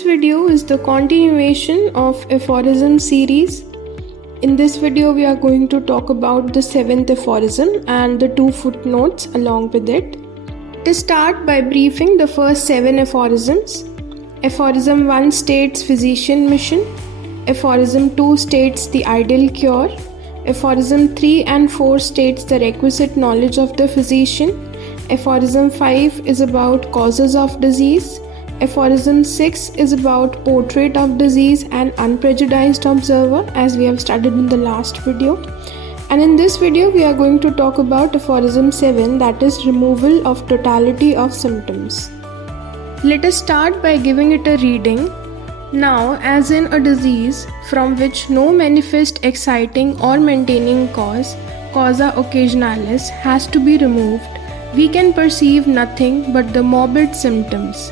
This video is the continuation of aphorism series. In this video, we are going to talk about the 7th aphorism and the 2 footnotes along with it. To start by briefing the first 7 aphorisms. Aphorism 1 states physician mission. Aphorism 2 states the ideal cure. Aphorism 3 and 4 states the requisite knowledge of the physician. Aphorism 5 is about causes of disease. Aphorism 6 is about portrait of disease and unprejudiced observer, as we have studied in the last video. And in this video, we are going to talk about aphorism 7, that is removal of totality of symptoms. Let us start by giving it a reading. Now, as in a disease from which no manifest exciting or maintaining causa occasionalis, has to be removed, we can perceive nothing but the morbid symptoms.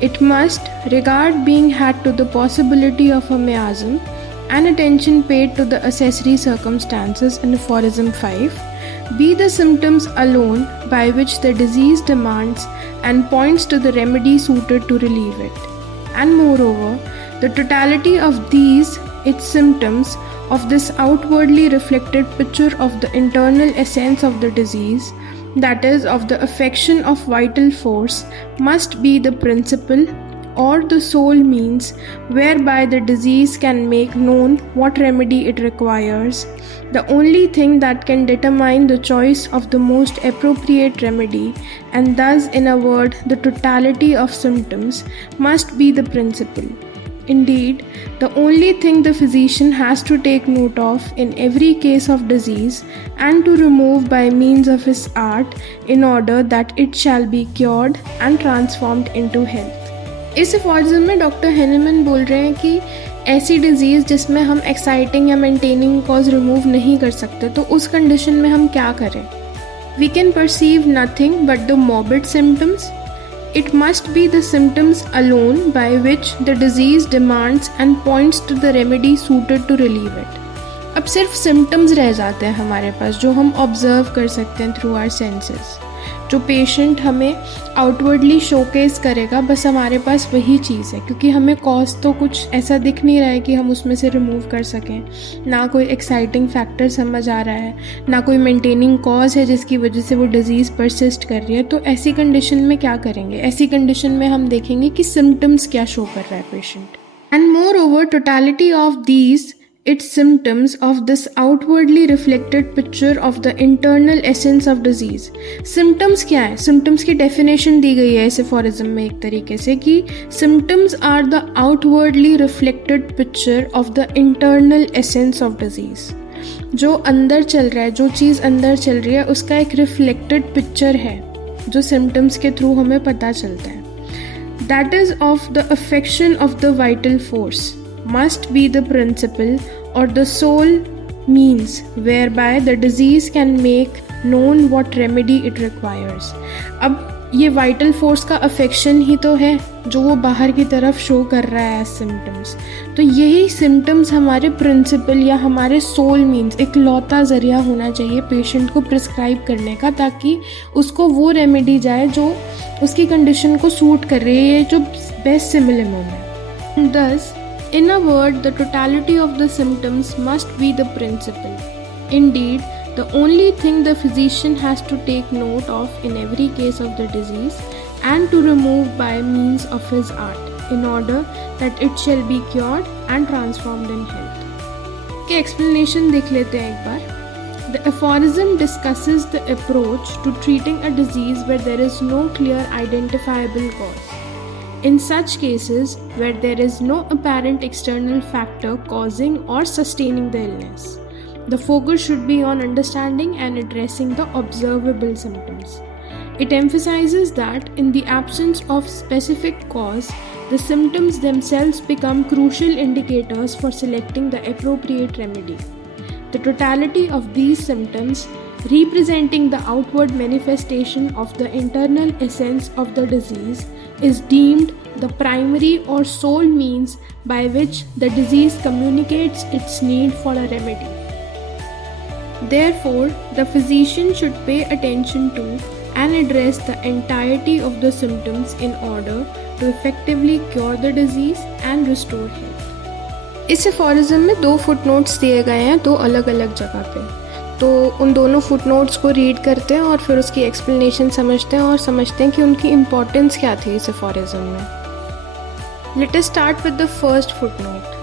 It must regard being had to the possibility of a miasm and attention paid to the accessory circumstances in aphorism 5, be the symptoms alone by which the disease demands and points to the remedy suited to relieve it. And moreover, the totality of these, its symptoms, of this outwardly reflected picture of the internal essence of the disease, that is, of the affection of vital force, must be the principle or the sole means whereby the disease can make known what remedy it requires, the only thing that can determine the choice of the most appropriate remedy, and thus, in a word, the totality of symptoms must be the principle. Indeed, the only thing the physician has to take note of in every case of disease and to remove by means of his art in order that it shall be cured and transformed into health. इस aphorism में doctor Hahnemann बोल रहे हैं कि ऐसी disease जिसमें हम exciting या मेंटेनिंग कॉज रिमूव नहीं कर सकते, तो उस कंडीशन में हम क्या करें? We can perceive nothing but the morbid symptoms. It must be the symptoms alone by which the disease demands and points to the remedy suited to relieve it. अब सिर्फ symptoms रह जाते हैं हमारे पास जो हम observe कर सकते हैं through our senses. जो पेशेंट हमें आउटवर्डली शोकेस करेगा, बस हमारे पास वही चीज़ है, क्योंकि हमें कॉज तो कुछ ऐसा दिख नहीं रहा है कि हम उसमें से रिमूव कर सकें. ना कोई एक्साइटिंग फैक्टर समझ आ रहा है, ना कोई मेंटेनिंग कॉज है जिसकी वजह से वो डिजीज़ परसिस्ट कर रही है. तो ऐसी कंडीशन में क्या करेंगे? ऐसी कंडीशन में हम देखेंगे कि सिम्टम्स क्या शो कर रहा है patient. And more over totality of these its symptoms of this outwardly reflected picture of the internal essence of disease. Symptoms क्या है? Symptoms की definition दी गई है इस aphorism में एक तरीके से कि symptoms are the outwardly reflected picture of the internal essence of disease. जो अंदर चल रहा है, जो चीज़ अंदर चल रही है, उसका एक reflected picture है जो symptoms के through हमें पता चलता है. That is of the affection of the vital force must be the principle or the sole means whereby the disease can make known what remedy it requires. अब ये vital force का affection ही तो है जो वो बाहर की तरफ शो कर रहा है as symptoms. तो यही symptoms हमारे principle या हमारे sole means, एक लौता ज़रिया होना चाहिए पेशेंट को प्रिस्क्राइब करने का, ताकि उसको वो रेमेडी जाए जो उसकी कंडीशन को सूट कर रही है, जो बेस्ट सिमिलम है. Thus, in a word, the totality of the symptoms must be the principle. Indeed, the only thing the physician has to take note of in every case of the disease and to remove by means of his art in order that it shall be cured and transformed in health. के explanation देख लेते हैं एक बार. The aphorism discusses the approach to treating a disease where there is no clear identifiable cause. In such cases where there is no apparent external factor causing or sustaining the illness, the focus should be on understanding and addressing the observable symptoms. It emphasizes that in the absence of specific cause, the symptoms themselves become crucial indicators for selecting the appropriate remedy. The totality of these symptoms, representing the outward manifestation of the internal essence of the disease, is deemed the primary or sole means by which the disease communicates its need for a remedy. Therefore, the physician should pay attention to and address the entirety of the symptoms in order to effectively cure the disease and restore health. इस aphorism में 2 footnotes दिए गए हैं 2 अलग अलग जगह पे, तो उन दोनों फुटनोट्स को रीड करते हैं और फिर उसकी एक्सप्लेनेशन समझते हैं और समझते हैं कि उनकी इम्पोर्टेंस क्या थी इस एफोरिज्म में. Let us start with the first footnote.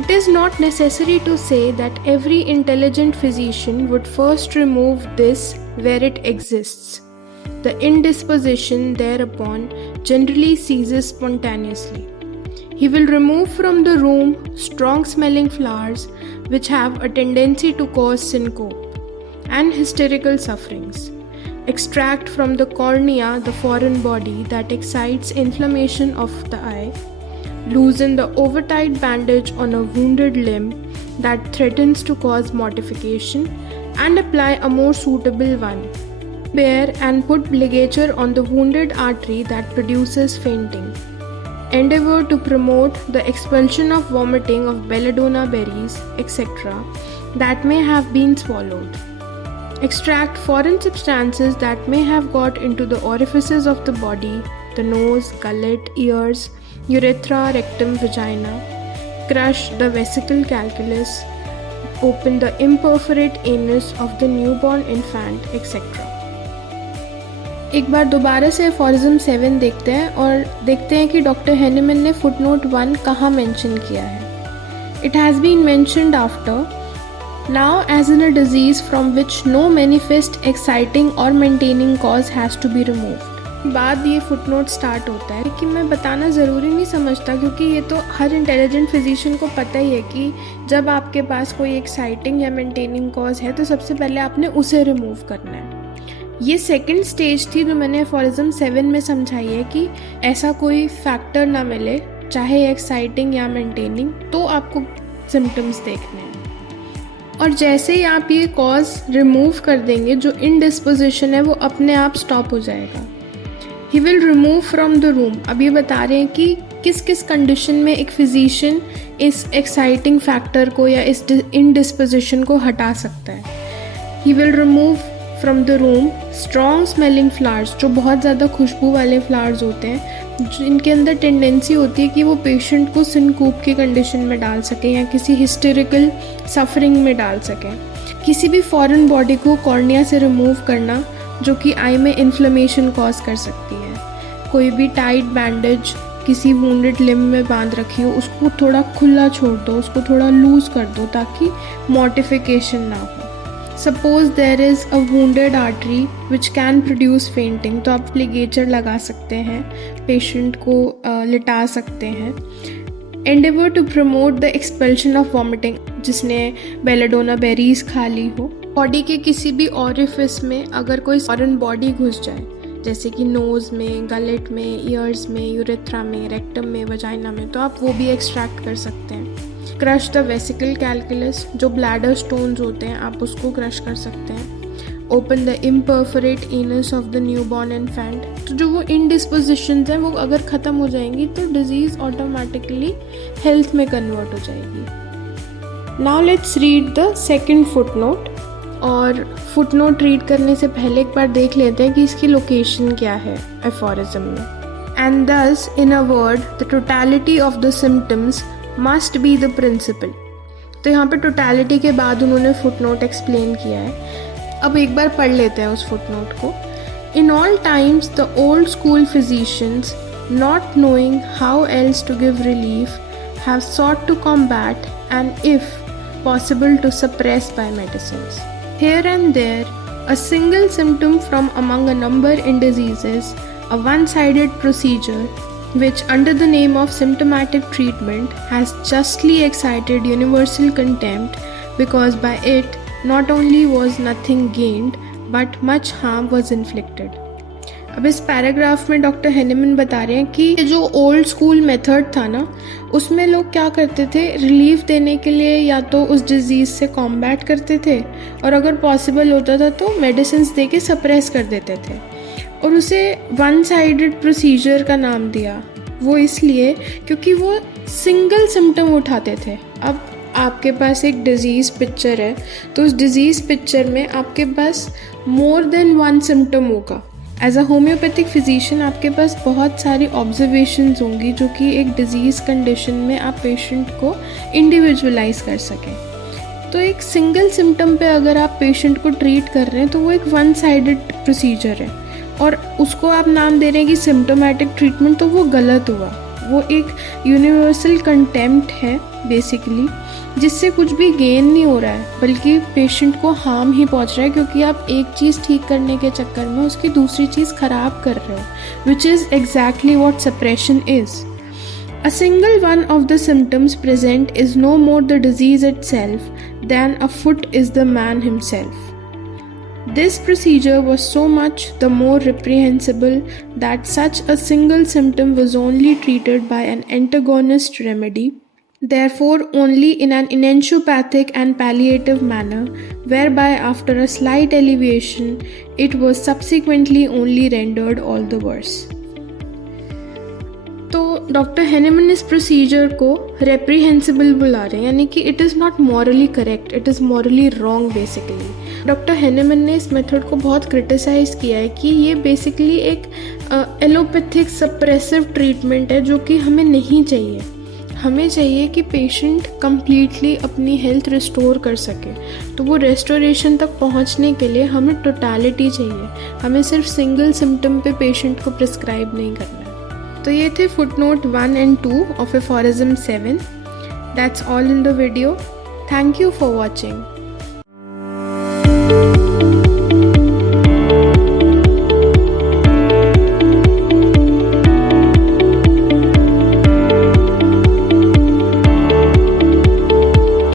It is not necessary to say that every intelligent physician would first remove this where it exists. The indisposition thereupon generally ceases spontaneously. He will remove from the room strong-smelling flowers which have a tendency to cause syncope and hysterical sufferings. Extract from the cornea the foreign body that excites inflammation of the eye. Loosen the overtight bandage on a wounded limb that threatens to cause mortification and apply a more suitable one. Bear and put ligature on the wounded artery that produces fainting. Endeavor to promote the expulsion of vomiting of belladonna berries, etc. that may have been swallowed. Extract foreign substances that may have got into the orifices of the body, the nose, gullet, ears, urethra, rectum, vagina. Crush the vesical calculus. Open the imperforate anus of the newborn infant, etc. एक बार दोबारा से aphorism 7 देखते हैं और देखते हैं कि doctor Hahnemann ने फुटनोट 1 कहाँ मेंशन किया है. It has been mentioned after. Now, as in a disease from which no manifest exciting or maintaining cause has to be removed. बाद ये फुटनोट स्टार्ट होता है कि मैं बताना ज़रूरी नहीं समझता, क्योंकि ये तो हर इंटेलिजेंट फिजिशियन को पता ही है कि जब आपके पास कोई एक्साइटिंग या मेंटेनिंग कॉज है तो सबसे पहले आपने उसे रिमूव करना है. ये सेकंड स्टेज थी जो मैंने एफोरिज्म 7 में समझाई है कि ऐसा कोई फैक्टर ना मिले, चाहे एक्साइटिंग या मेंटेनिंग, तो आपको सिम्टम्स देखने हैं. और जैसे ही आप ये कॉज रिमूव कर देंगे, जो इनडिस्पोजिशन है वो अपने आप स्टॉप हो जाएगा. He will remove from the room. अब ये बता रहे हैं कि किस किस कंडीशन में एक फिजिशियन इस एक्साइटिंग फैक्टर को या इस इनडिस्पोजिशन को हटा सकता है. He will remove from the room strong smelling flowers, जो बहुत ज़्यादा खुशबू वाले फ्लावर्स होते हैं, जिनके अंदर टेंडेंसी होती है कि वो पेशेंट को सिनकूप की कंडीशन में डाल सकें या किसी हिस्टेरिकल सफरिंग में डाल सकें. किसी भी फॉरेन बॉडी को कॉर्निया से रिमूव करना जो कि आई में इन्फ्लेमेशन कॉज कर सकती है. कोई भी टाइट बैंडेज किसी वुंडेड लिम्ब में बांध रखी हो, उसको थोड़ा खुला छोड़ दो, उसको थोड़ा लूज कर दो ताकि मॉर्टिफिकेशन ना हो. Suppose there is a wounded artery which can produce fainting, तो आप लिगेचर लगा सकते हैं, पेशेंट को लिटा सकते हैं. Endeavour to promote the expulsion of vomiting, जिसने बेलाडोना बेरीज खा ली हो. बॉडी के किसी भी ऑरिफिस में अगर कोई फॉरेन बॉडी घुस जाए, जैसे कि नोज़ में, गलेट में, ईयर्स में, यूरेथ्रा में, रेक्टम में, वजाइना में, तो आप वो भी एक्सट्रैक्ट कर सकते हैं. क्रश द वेसिकल कैलकुलस, जो ब्लैडर स्टोन्स होते हैं, आप उसको क्रश कर सकते हैं. Open the imperforate anus of the newborn infant, तो जो वो इनडिस्पोजिशंस हैं वो अगर ख़त्म हो जाएंगी तो डिजीज़ ऑटोमेटिकली हेल्थ में कन्वर्ट हो जाएगी. Now let's read the second footnote. और फुटनोट रीड करने से पहले एक बार देख लेते हैं कि इसकी लोकेशन क्या है एफोरिज्म में. And thus in a word the totality of the symptoms must be the principal. तो यहाँ पे टोटलिटी के बाद उन्होंने फुटनोट एक्सप्लेन किया है. अब एक बार पढ़ लेते हैं उस फुटनोट को. In all times the old school physicians, not knowing how else to give relief, have sought to combat and if possible to suppress by medicines. Here and there, a single symptom from among a number in diseases, a one-sided procedure, which under the name of symptomatic treatment has justly excited universal contempt, because by it not only was nothing gained, but much harm was inflicted. अब इस paragraph में doctor Hahnemann बता रहे हैं कि जो old school method था ना, उसमें लोग क्या करते थे, रिलीफ देने के लिए या तो उस डिज़ीज़ से कॉम्बैट करते थे और अगर पॉसिबल होता था तो मेडिसिन्स दे के सप्रेस कर देते थे, और उसे वन साइडेड प्रोसीजर का नाम दिया. वो इसलिए क्योंकि वो सिंगल सिम्टम उठाते थे. अब आपके पास एक डिज़ीज़ पिक्चर है, तो उस डिज़ीज़ पिक्चर में आपके पास मोर देन वन सिम्टम होगा। एज अ होम्योपैथिक फिजिशियन आपके पास बहुत सारी ऑब्जर्वेशंस होंगी जो कि एक डिज़ीज़ कंडीशन में आप पेशेंट को इंडिविजुअलाइज कर सकें। तो एक सिंगल सिम्टम पे अगर आप पेशेंट को ट्रीट कर रहे हैं तो वो एक वन साइडेड प्रोसीजर है, और उसको आप नाम दे रहे हैं कि सिम्टोमेटिक ट्रीटमेंट, तो वो गलत हुआ। वो एक यूनिवर्सल कंटेम्प्ट है बेसिकली, जिससे कुछ भी गेन नहीं हो रहा है बल्कि पेशेंट को हार्म ही पहुंच रहा है, क्योंकि आप एक चीज़ ठीक करने के चक्कर में उसकी दूसरी चीज़ ख़राब कर रहे हो, which is exactly what suppression is. A single one of the symptoms present is no more the disease itself than a foot is the man himself. This procedure was so much the more reprehensible that such a single symptom was only treated by an antagonist remedy, therefore only in an enantiopathic and palliative manner, whereby after a slight alleviation it was subsequently only rendered all the worse. तो doctor Hahnemann इस procedure को reprehensible बुला रहे हैं, यानी कि it is not morally correct, it is morally wrong basically. Doctor Hahnemann ने इस मेथड को बहुत क्रिटिसाइज़ किया है कि ये बेसिकली एक एलोपैथिक सप्रेसिव ट्रीटमेंट है जो कि हमें नहीं चाहिए। हमें चाहिए कि पेशेंट कम्प्लीटली अपनी हेल्थ रिस्टोर कर सके, तो वो रेस्टोरेशन तक पहुंचने के लिए हमें टोटलिटी चाहिए, हमें सिर्फ सिंगल सिम्टम पे पेशेंट को प्रिस्क्राइब नहीं करना है। तो ये थे footnote 1 and 2 of aphorism 7. That's all in the video. Thank you for watching.